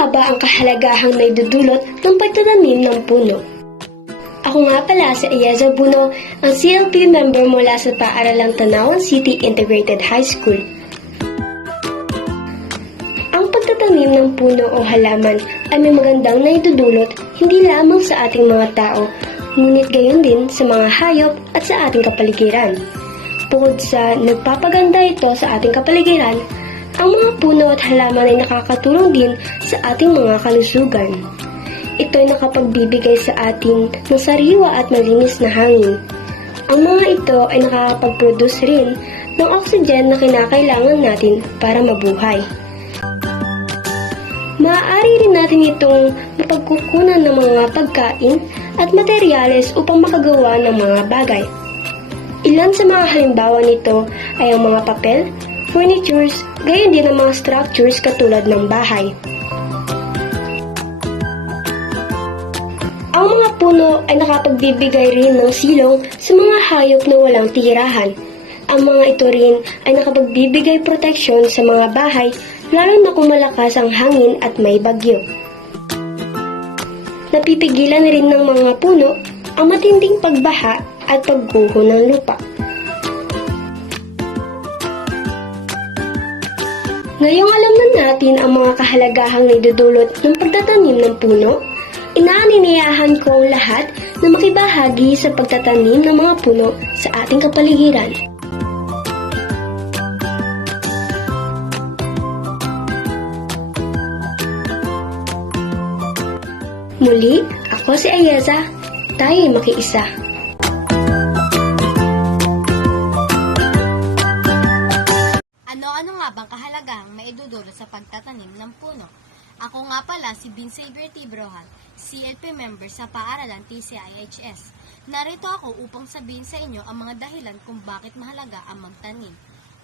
nga ba ang kahalagahang naidudulot ng pagtatanim ng puno? Ako nga pala si Ayeza Buno, ang CLP member mula sa Paaralang Tanawan City Integrated High School. Ang pagtatanim ng puno o halaman ay may magandang naidudulot hindi lamang sa ating mga tao, ngunit gayon din sa mga hayop at sa ating kapaligiran. Bukod sa nagpapaganda ito sa ating kapaligiran, ang mga puno at halaman ay nakakatulong din sa ating mga kalusugan. Ito ay nakapagbibigay sa atin ng sariwa at malinis na hangin. Ang mga ito ay nakakapag-produce rin ng oxygen na kinakailangan natin para mabuhay. Maaari rin natin itong mapagkukunan ng mga pagkain at materyales upang makagawa ng mga bagay. Ilan sa mga halimbawa nito ay ang mga papel, furnitures, gayon din ang mga structures katulad ng bahay. Ang mga puno ay nakapagbibigay rin ng silong sa mga hayop na walang tirahan. Ang mga ito rin ay nakapagbibigay proteksyon sa mga bahay, lalo na kung malakas ang hangin at may bagyo. Napipigilan rin ng mga puno ang matinding pagbaha at pagguho ng lupa. Ngayong alam na natin ang mga kahalagahang naidudulot ng pagtatanim ng puno, inaaniniyahan ko ang lahat na makibahagi sa pagtatanim ng mga puno sa ating kapaligiran. Muli, ako si Ayeza. Tayo'y makiisa. Ano-ano nga bang kahalagahang maidudulot sa pagtatanim ng puno? Ako nga pala si Vincel Bertibrohan, CLP member sa Paaralan TCIHS. Narito ako upang sabihin sa inyo ang mga dahilan kung bakit mahalaga ang magtanim.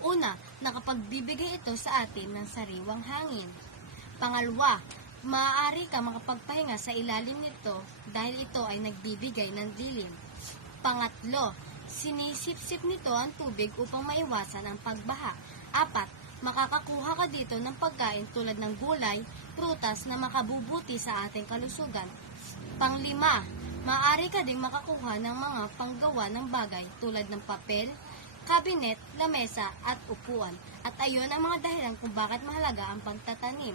Una, nakapagbibigay ito sa atin ng sariwang hangin. Pangalawa, maaari ka makapagpahinga sa ilalim nito dahil ito ay nagbibigay ng dilim. Pangatlo, sinisip-sip nito ang tubig upang maiwasan ang pagbaha. Apat, makakakuha ka dito ng pagkain tulad ng gulay, prutas na makabubuti sa ating kalusugan. Panglima, maaari ka ding makakuha ng mga panggawa ng bagay tulad ng papel, kabinet, lamesa at upuan. At ayon ang mga dahilan kung bakit mahalaga ang pagtatanim.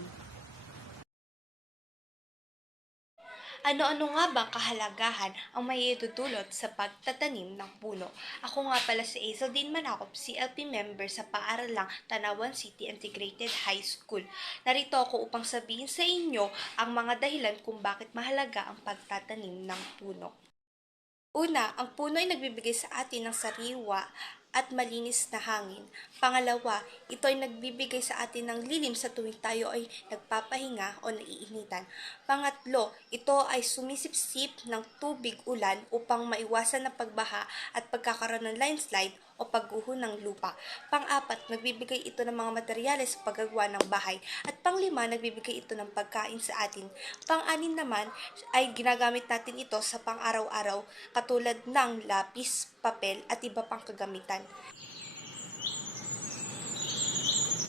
Ano-ano nga bang kahalagahan ang maiitutulot sa pagtatanim ng puno? Ako nga pala si Hazeldine Manakop, CLP member sa Paaralang Tanawan City Integrated High School. Narito ako upang sabihin sa inyo ang mga dahilan kung bakit mahalaga ang pagtatanim ng puno. Una, ang puno ay nagbibigay sa atin ng sariwa at malinis na hangin. Pangalawa, ito ay nagbibigay sa atin ng lilim sa tuwing tayo ay nagpapahinga o naiinitan. Pangatlo, ito ay sumisipsip ng tubig ulan upang maiwasan ang pagbaha at pagkakaroon ng landslide o pagguho ng lupa. Pang-apat, nagbibigay ito ng mga materyales sa paggagawa ng bahay. At panglima, nagbibigay ito ng pagkain sa atin. Pang-anim naman ay ginagamit natin ito sa pang-araw-araw katulad ng lapis, papel at iba pang kagamitan.